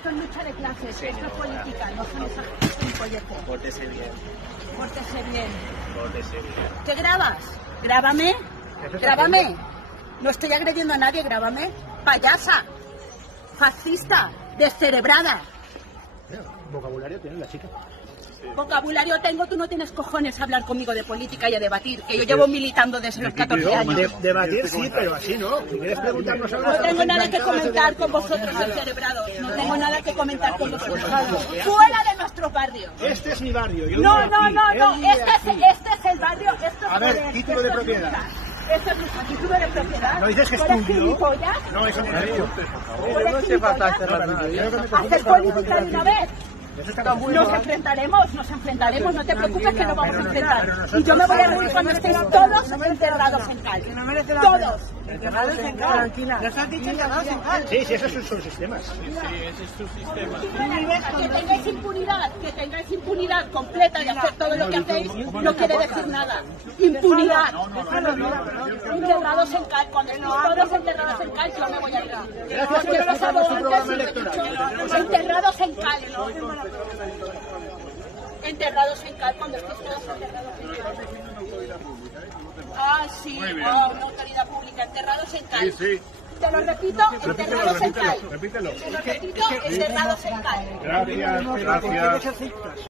Esto es lucha de clases, esto es política, no son esas folletos. Pórtese bien. Pórtese bien. Pórtese bien. ¿Qué grabas? Grábame. Grábame. No estoy agrediendo a nadie, grábame. Payasa. Fascista. Descerebrada. ¿Vocabulario tiene la chica? Vocabulario tengo, tú no tienes cojones a hablar conmigo de política y a debatir, que yo llevo militando desde los 14 años. Debatir sí, pero así no. Si quieres preguntarnos algo... No tengo nada que comentar con vosotros, descerebrados. No tengo nada que comentar con vosotros. Fuera de nuestro barrio. Este es mi barrio. Yo No, vivo no, aquí. no, no. Él vive Este aquí. es el barrio. Esto es A ver, joder, título de esto es propiedad. lucha. Esto es nuestro título de propiedad. ¿No dices que es ¿Tú eres tuyo? gilipollas? No, eso no es mío. ¿Tú eres gilipollas? Hacer política de una vez. Nos enfrentaremos, no te preocupes que nos vamos a enfrentar. Y yo me voy a reír cuando estéis todos enterrados en cal. Todos. Enterrados en cal. Tranquila. Nos has dicho enterrados en cal. Sí, sí, esos son sus sistemas. Sí, ese es su sistema. Que tengáis impunidad completa de hacer todo lo que hacéis, no quiere decir nada. Impunidad. Enterrados en cal. Cuando estéis todos enterrados en cal, yo me voy a ir. Porque no los hago antes y enterrados en cal. Enterrados en cal, cuando estéis todos enterrados en cal. Ah, sí, una autoridad pública, enterrados en cal. Sí. Te lo repito, enterrados en cal. Repítelo. Te lo repito, enterrados en cal. Gracias, gracias.